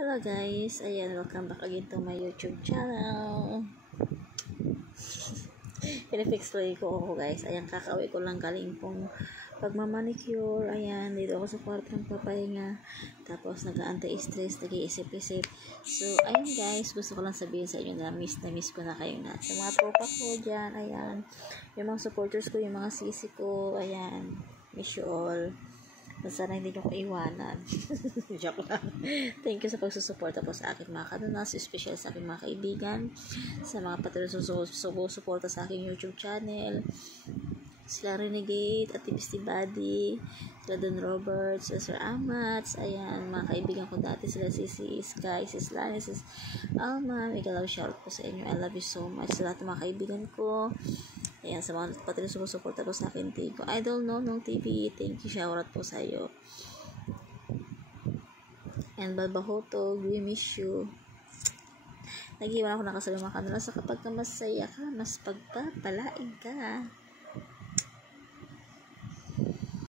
Hello guys, ayan, welcome back again to my YouTube channel. Pinifix-play ko ako guys. Ayan, kakauwi ko lang galing pong pagmamanicure. Ayan, dito ako sa kwarto ng papahinga. Tapos nag-anti-stress, nag-iisip-isip. So, ayun guys, gusto ko lang sabihin sa inyo na miss ko na kayo na. Sa mga tropa ko dyan, ayan. Yung mga supporters ko, yung mga sisi ko, ayan. Miss you all. Sana hindi nyo ko iwanan. Joke lang. Thank you sa pagsusuporta po sa akin mga kananas, especially sa aking mga kaibigan, sa mga patuloy susuporta sa aking YouTube channel, sila Renegade, at Tipisti Buddy, sila Don Roberts, sila Sir Amats, ayan, mga kaibigan ko dati, sila si Sky, si Slani, si Alma, mega love shout po sa inyo, I love you so much, sa lahat ng mga kaibigan ko. Ayan, sa mga patuloy sumusuporta po sa akin, thank you. Idol Nonong TV, thank you, shout out po sa iyo. And Balbahotog, we miss you. Nag-iwan ako nakasabi mga kanila sa kapag masaya ka, mas pagpapalain ka.